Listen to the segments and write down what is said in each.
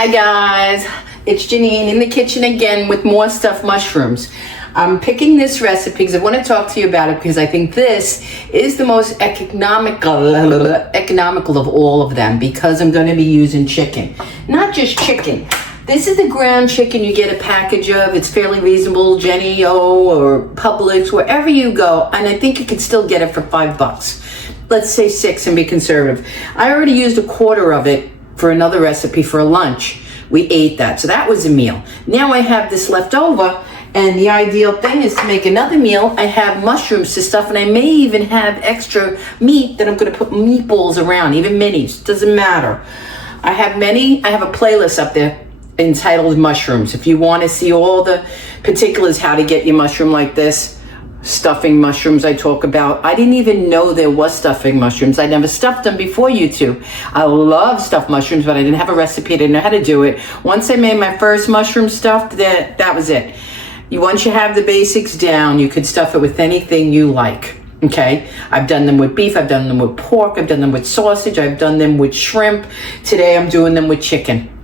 Hi guys, it's Jeanine in the kitchen again with more stuffed mushrooms. I'm picking this recipe because I want to talk to you about it because I think this is the most economical of all of them because I'm going to be using chicken. Not just chicken. This is the ground chicken you get a package of. It's fairly reasonable, Jenny O or Publix, wherever you go, and I think you can still get it for $5. Let's say 6 and be conservative. I already used a quarter of it for another recipe for a lunch. We ate that, so that was a meal. Now I have this left over, and the ideal thing is to make another meal. I have mushrooms to stuff, and I may even have extra meat that I'm going to put meatballs around, even minis, doesn't matter. I have a playlist up there entitled mushrooms. If you want to see all the particulars, how to get your mushroom like this, stuffing mushrooms I talk about. I didn't even know there was stuffing mushrooms. I never stuffed them before you two. I love stuffed mushrooms, but I didn't have a recipe. I didn't know how to do it. Once I made my first mushroom stuffed, that was it. Once you have the basics down, you could stuff it with anything you like. Okay, I've done them with beef, I've done them with pork, I've done them with sausage, I've done them with shrimp. Today I'm doing them with chicken.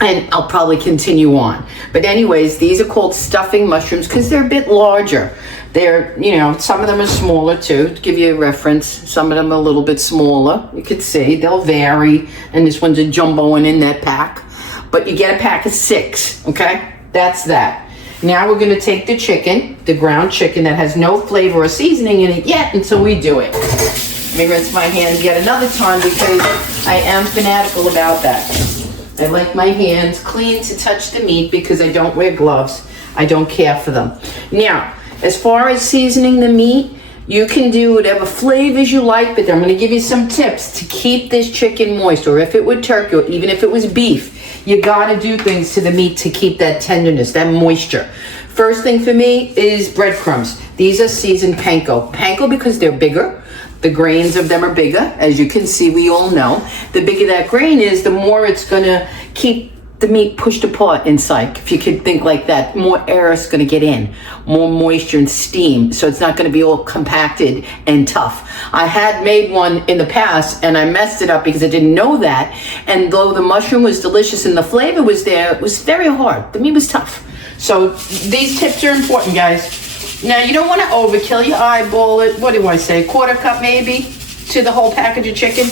And I'll probably continue on. But anyways, these are called stuffing mushrooms because they're a bit larger. They're, some of them are smaller too, to give you a reference. Some of them are a little bit smaller. You could see they'll vary. And this one's a jumbo one in that pack. But you get a pack of 6, okay? That's that. Now we're gonna take the chicken, the ground chicken that has no flavor or seasoning in it yet until we do it. Let me rinse my hands yet another time because I am fanatical about that. I like my hands clean to touch the meat because I don't wear gloves. I don't care for them. Now, as far as seasoning the meat, you can do whatever flavors you like, but I'm going to give you some tips to keep this chicken moist, or if it were turkey, or even if it was beef, you got to do things to the meat to keep that tenderness, that moisture. First thing for me is breadcrumbs. These are seasoned panko. Panko because they're bigger. The grains of them are bigger, as you can see, we all know. The bigger that grain is, the more it's gonna keep the meat pushed apart inside. If you could think like that, more air is gonna get in, more moisture and steam, so it's not gonna be all compacted and tough. I had made one in the past and I messed it up because I didn't know that. And though the mushroom was delicious and the flavor was there, it was very hard. The meat was tough. So these tips are important, guys. Now, you don't want to overkill. You eyeball it. What do I say? Quarter cup maybe to the whole package of chicken?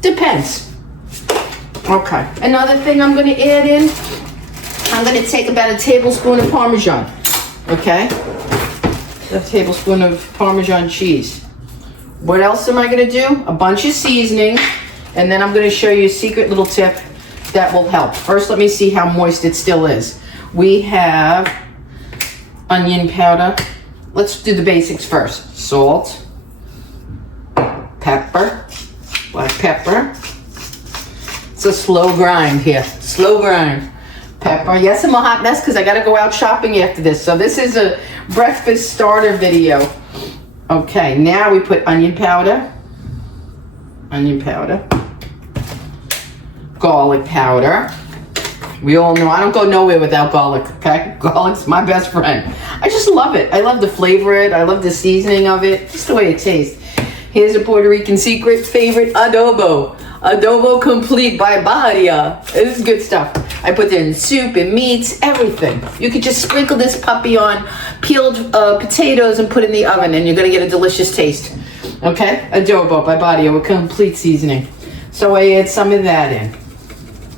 Depends. Okay. Another thing I'm going to add in, I'm going to take about a tablespoon of Parmesan. Okay? A tablespoon of Parmesan cheese. What else am I going to do? A bunch of seasoning. And then I'm going to show you a secret little tip that will help. First, let me see how moist it still is. We have onion powder. Let's do the basics first. Salt, pepper, black pepper. It's a slow grind here, slow grind. Pepper. Yes, I'm a hot mess because I got to go out shopping after this. So this is a breakfast starter video. Okay, now we put onion powder, garlic powder. We all know I don't go nowhere without garlic, okay? Garlic's my best friend. I just love it. I love the flavor of it. I love the seasoning of it. Just the way it tastes. Here's a Puerto Rican secret favorite, adobo. Adobo complete by Badia. This is good stuff. I put it in soup and meats, everything. You could just sprinkle this puppy on peeled potatoes and put it in the oven and you're gonna get a delicious taste. Okay? Adobo by Badia with complete seasoning. So I add some of that in.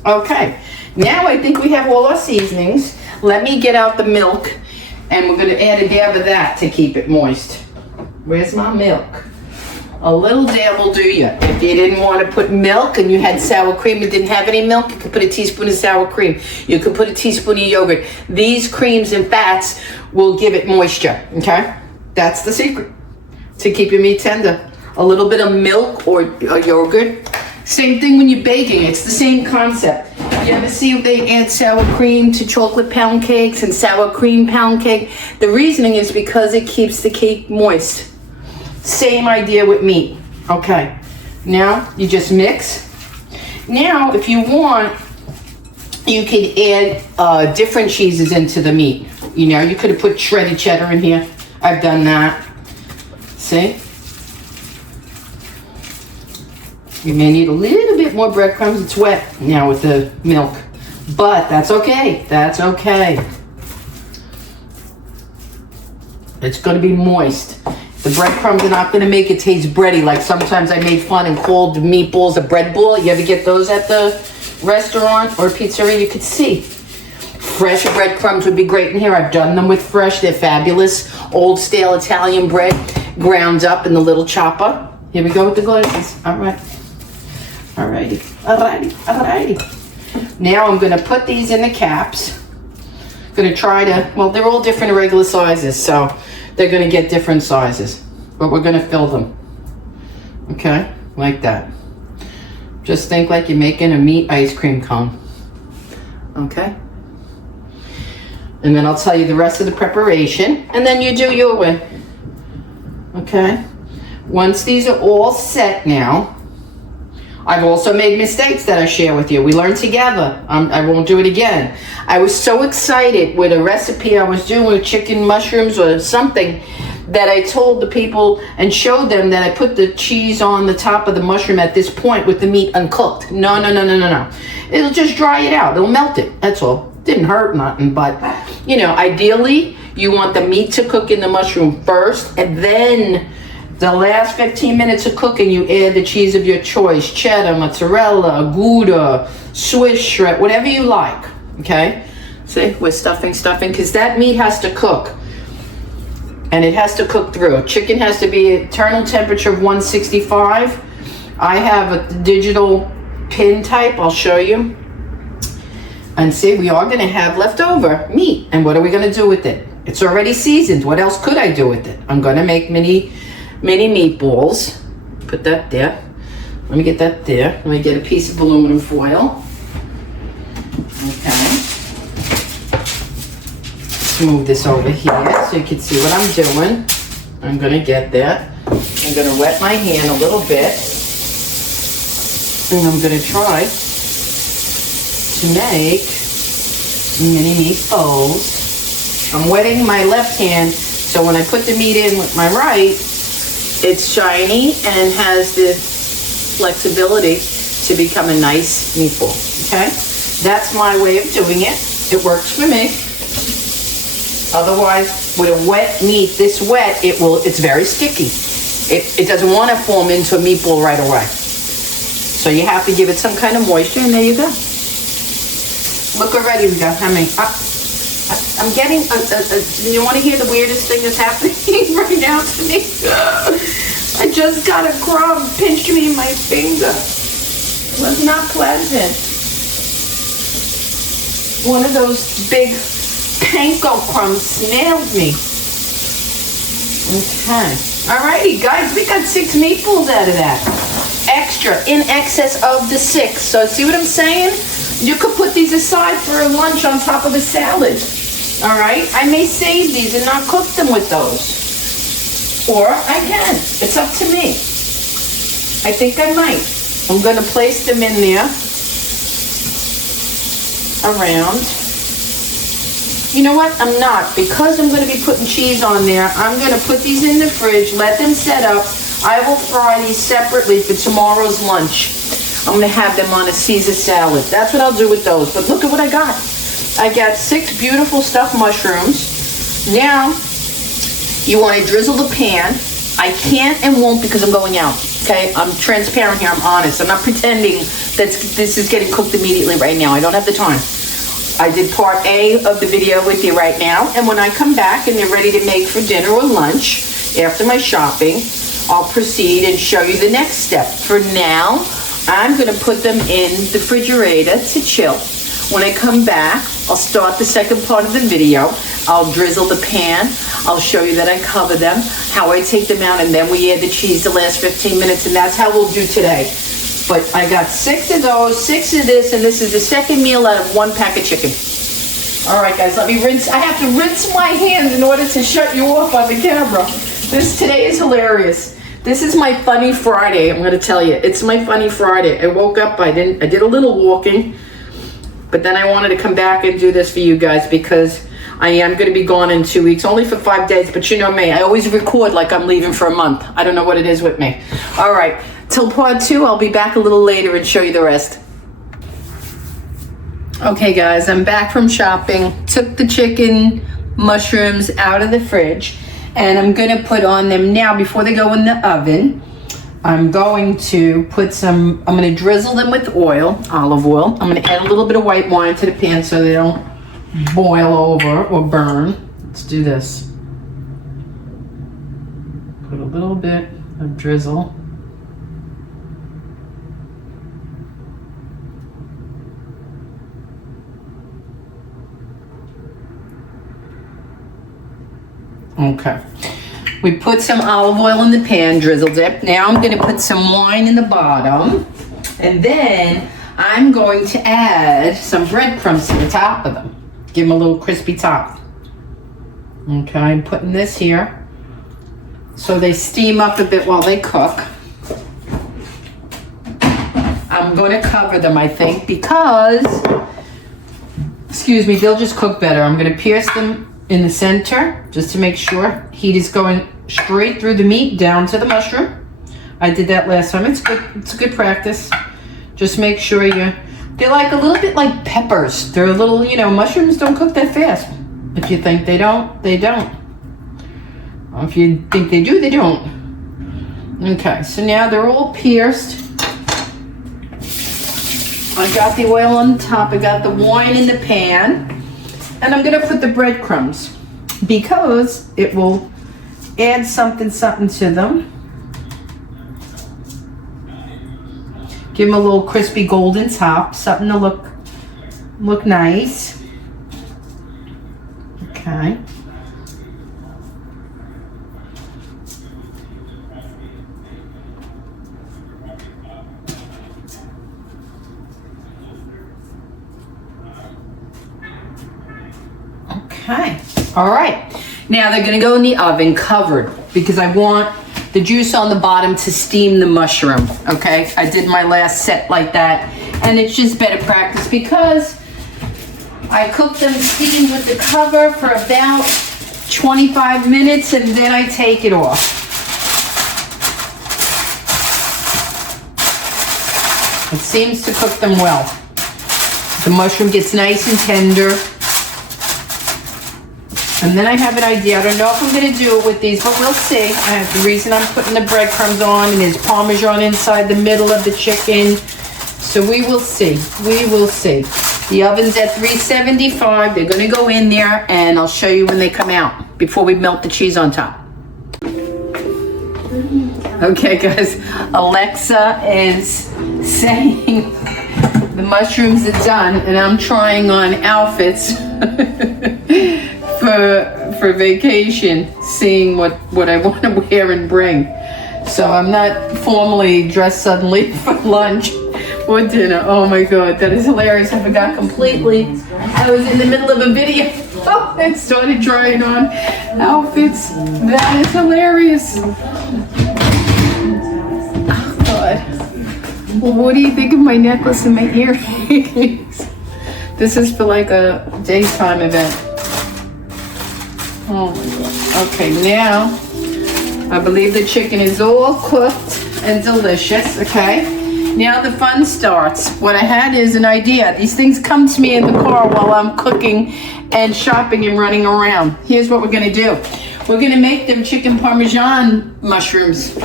Okay. Now I think we have all our seasonings. Let me get out the milk and we're gonna add a dab of that to keep it moist. Where's my milk? A little dab will do you. If you didn't want to put milk and you had sour cream and didn't have any milk, you could put a teaspoon of sour cream. You could put a teaspoon of yogurt. These creams and fats will give it moisture, okay? That's the secret to keep your meat tender. A little bit of milk or yogurt. Same thing when you're baking, it's the same concept. You ever see if they add sour cream to chocolate pound cakes and sour cream pound cake? The reasoning is because it keeps the cake moist. Same idea with meat. Okay, now you just mix. Now, if you want, you could add different cheeses into the meat. You could have put shredded cheddar in here. I've done that. See? You may need a little bit more breadcrumbs. It's wet now with the milk. But that's okay. That's okay. It's going to be moist. The breadcrumbs are not going to make it taste bready. Like sometimes I made fun and called meatballs a bread ball. You ever get those at the restaurant or pizzeria? You could see. Fresh breadcrumbs would be great in here. I've done them with fresh. They're fabulous. Old stale Italian bread ground up in the little chopper. Here we go with the glasses. All right. Alrighty. Alrighty. Alrighty. Now I'm going to put these in the caps. I'm going to try to, well, they're all different regular sizes, so they're going to get different sizes, but we're going to fill them. Okay, like that. Just think like you're making a meat ice cream cone. Okay. And then I'll tell you the rest of the preparation, and then you do your way. Okay. Once these are all set now, I've also made mistakes that I share with you. We learn together. I won't do it again. I was so excited with a recipe I was doing with chicken mushrooms or something that I told the people and showed them that I put the cheese on the top of the mushroom at this point with the meat uncooked. No. It'll just dry it out. It'll melt it. That's all. Didn't hurt nothing, but you know, ideally you want the meat to cook in the mushroom first, and then the last 15 minutes of cooking, you add the cheese of your choice, cheddar, mozzarella, Gouda, Swiss shred, whatever you like, okay? See, we're stuffing, because that meat has to cook, and it has to cook through. Chicken has to be internal temperature of 165. I have a digital pin type, I'll show you. And see, we are gonna have leftover meat, and what are we gonna do with it? It's already seasoned. What else could I do with it? I'm gonna make mini meatballs. Put that there. Let me get that there. Let me get a piece of aluminum foil. Okay. Let's move this over here so you can see what I'm doing. I'm gonna get that. I'm gonna wet my hand a little bit. And I'm gonna try to make mini meatballs. I'm wetting my left hand so when I put the meat in with my right, it's shiny and has the flexibility to become a nice meatball, okay? That's my way of doing it. It works for me. Otherwise, with a wet meat, this wet, it's very sticky. It doesn't want to form into a meatball right away. So you have to give it some kind of moisture, and there you go. Look already, we got how many? I'm getting, you want to hear the weirdest thing that's happening right now to me? I just got a crumb pinched me in my finger. It was not pleasant. One of those big panko crumbs nailed me. Okay. Alrighty, guys, we got 6 meatballs out of that. Extra, in excess of the 6. So see what I'm saying? You could put these aside for a lunch on top of a salad. All right, I may save these and not cook them with those. Or I can, it's up to me. I think I might. I'm gonna place them in there around. You know what, I'm not. Because I'm gonna be putting cheese on there, I'm gonna put these in the fridge, let them set up. I will fry these separately for tomorrow's lunch. I'm gonna have them on a Caesar salad. That's what I'll do with those. But look at what I got. I got 6 beautiful stuffed mushrooms. Now, you want to drizzle the pan. I can't and won't because I'm going out, okay? I'm transparent here, I'm honest. I'm not pretending that this is getting cooked immediately right now. I don't have the time. I did part A of the video with you right now, and when I come back and they're ready to make for dinner or lunch, after my shopping, I'll proceed and show you the next step. For now, I'm gonna put them in the refrigerator to chill. When I come back, I'll start the second part of the video. I'll drizzle the pan. I'll show you that I cover them, how I take them out, and then we add the cheese the last 15 minutes, and that's how we'll do today. But I got 6 of those, 6 of this, and this is the second meal out of 1 pack of chicken. All right, guys, let me rinse. I have to rinse my hands in order to shut you off on the camera. Today is hilarious. This is my funny Friday, I'm gonna tell you. It's my funny Friday. I woke up, I did a little walking, but then I wanted to come back and do this for you guys because I am gonna be gone in 2 weeks, only for 5 days, but you know me, I always record like I'm leaving for a month. I don't know what it is with me. All right, till part 2, I'll be back a little later and show you the rest. Okay guys, I'm back from shopping. Took the chicken mushrooms out of the fridge and I'm gonna put on them now before they go in the oven. I'm going to I'm gonna drizzle them with oil, olive oil. I'm gonna add a little bit of white wine to the pan so they don't boil over or burn. Let's do this. Put a little bit of drizzle. Okay. We put some olive oil in the pan, drizzled it. Now I'm going to put some wine in the bottom. And then I'm going to add some breadcrumbs to the top of them. Give them a little crispy top. Okay, I'm putting this here so they steam up a bit while they cook. I'm going to cover them, I think, because, excuse me, they'll just cook better. I'm going to pierce them in the center just to make sure heat is going straight through the meat down to the mushroom. I did that last time. It's good. It's a good practice. Just make sure they're like a little bit like peppers. They're a little, mushrooms don't cook that fast. If you think they don't, they don't. Or if you think they do, they don't. Okay, so now they're all pierced. I got the oil on the top. I got the wine in the pan. And I'm gonna put the breadcrumbs because it will add something to them. Give them a little crispy golden top, something to look nice. Okay. Okay, all right. Now they're gonna go in the oven covered because I want the juice on the bottom to steam the mushroom, okay? I did my last set like that and it's just better practice because I cooked them steamed with the cover for about 25 minutes and then I take it off. It seems to cook them well. The mushroom gets nice and tender. And then I have an idea. I don't know if I'm going to do it with these, but we'll see. The reason I'm putting the breadcrumbs on and there's Parmesan inside the middle of the chicken. So we will see. We will see. The oven's at 375. They're going to go in there and I'll show you when they come out before we melt the cheese on top. Okay, guys. Alexa is saying the mushrooms are done and I'm trying on outfits. For vacation, seeing what I want to wear and bring. So I'm not formally dressed suddenly for lunch or dinner. Oh my God, that is hilarious. I forgot completely. I was in the middle of a video and started trying on outfits. That is hilarious. Oh God. Well, what do you think of my necklace and my earrings? This is for like a daytime event. Oh my God. Okay, now I believe the chicken is all cooked and delicious, okay? Now the fun starts. What I had is an idea. These things come to me in the car while I'm cooking and shopping and running around. Here's what we're gonna do. We're gonna make them chicken Parmesan mushrooms.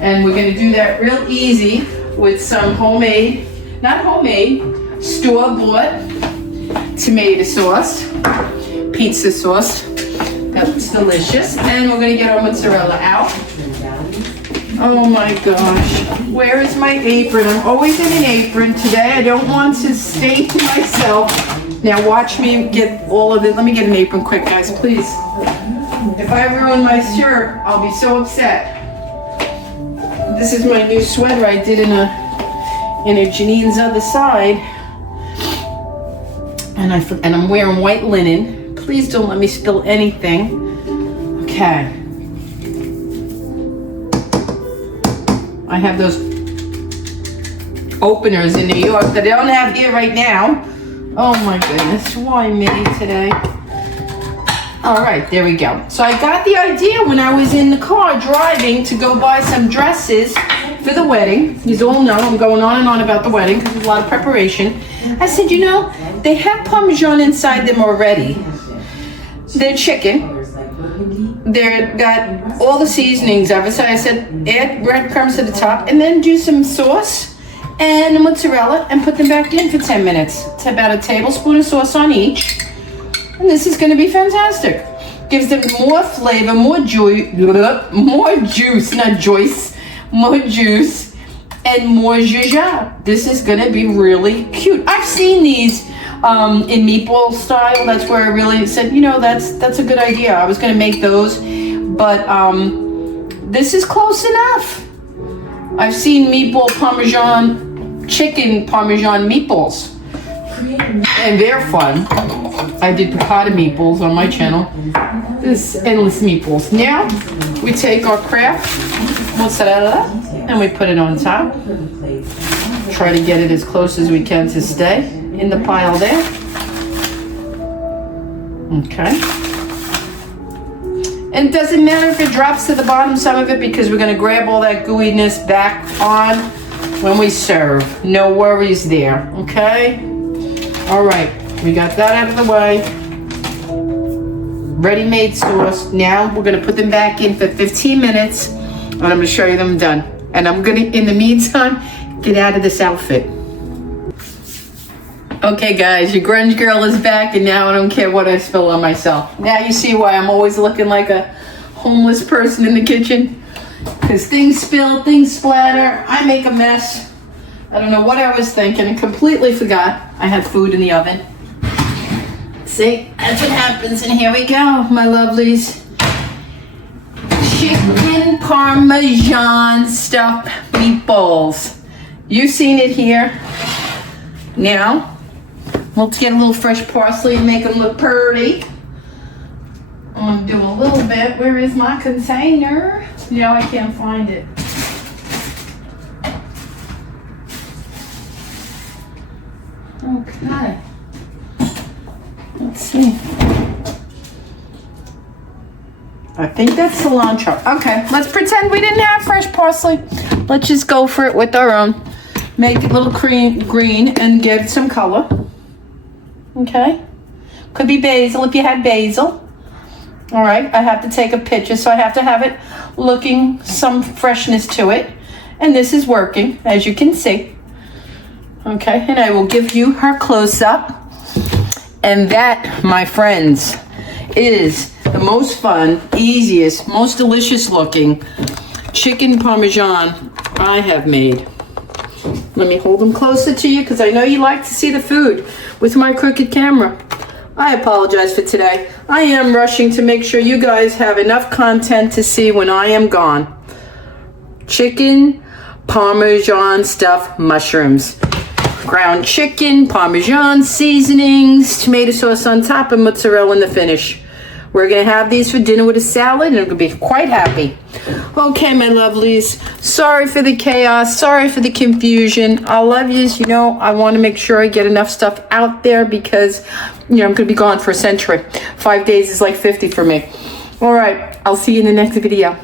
And we're gonna do that real easy with some homemade, not homemade, store-bought tomato sauce, pizza sauce. That's delicious. And we're gonna get our mozzarella out. Oh my gosh. Where is my apron? I'm always in an apron today. I don't want to stain myself. Now watch me get all of it. Let me get an apron quick, guys, please. If I ruin my shirt, I'll be so upset. This is my new sweater I did in a Jeanine's other side. And I'm wearing white linen. Please don't let me spill anything. Okay. I have those openers in New York that I don't have here right now. Oh my goodness, why me today? All right, there we go. So I got the idea when I was in the car driving to go buy some dresses for the wedding. You all know I'm going on and on about the wedding because there's a lot of preparation. I said, you know, they have Parmesan inside them already. They're chicken. They're got all the seasonings of it. So I said, add breadcrumbs to the top and then do some sauce and mozzarella and put them back in for 10 minutes. It's about a tablespoon of sauce on each. And this is going to be fantastic. Gives them more flavor, more juice, not juice, more juice, and more zhuzh. This is going to be really cute. I've seen these in meatball style. That's where I really said, you know, that's a good idea. I was going to make those, but this is close enough. I've seen meatball Parmesan, chicken Parmesan meatballs, and they're fun. I did piccata meatballs on my channel. This endless meatballs. Now we take our Kraft mozzarella and we put it on top. Try to get it as close as we can to stay in the pile there. Okay. And it doesn't matter if it drops to the bottom, some of it, because we're going to grab all that gooiness back on when we serve. No worries there. Okay? All right. We got that out of the way. Ready-made sauce. Now we're going to put them back in for 15 minutes and I'm going to show you them done. And I'm going to, in the meantime, get out of this outfit. Okay guys, your grunge girl is back and now I don't care what I spill on myself. Now you see why I'm always looking like a homeless person in the kitchen. Because things spill, things splatter, I make a mess. I don't know what I was thinking, I completely forgot I had food in the oven. See, that's what happens, and here we go, my lovelies. Chicken Parmesan stuffed meatballs. You've seen it here. Now, let's get a little fresh parsley and make them look pretty. I'm gonna do a little bit. Where is my container? No, I can't find it. Okay. Let's see. I think that's cilantro. Okay, let's pretend we didn't have fresh parsley. Let's just go for it with our own. Make it a little green and give some color. Okay. Could be basil if you had basil. All right, I have to take a picture, so I have to have it looking some freshness to it. And this is working, as you can see. Okay, and I will give you her close-up. And that, my friends, is the most fun, easiest, most delicious looking chicken Parmesan I have made. Let me hold them closer to you because I know you like to see the food with my crooked camera. I apologize for today. I am rushing to make sure you guys have enough content to see when I am gone. Chicken Parmesan stuffed mushrooms. Ground chicken, Parmesan seasonings, tomato sauce on top, and mozzarella in the finish. We're going to have these for dinner with a salad, and I'm going to be quite happy. Okay, my lovelies. Sorry for the chaos. Sorry for the confusion. I love yous. You know, I want to make sure I get enough stuff out there because, you know, I'm going to be gone for a century. 5 days is like 50 for me. All right. I'll see you in the next video.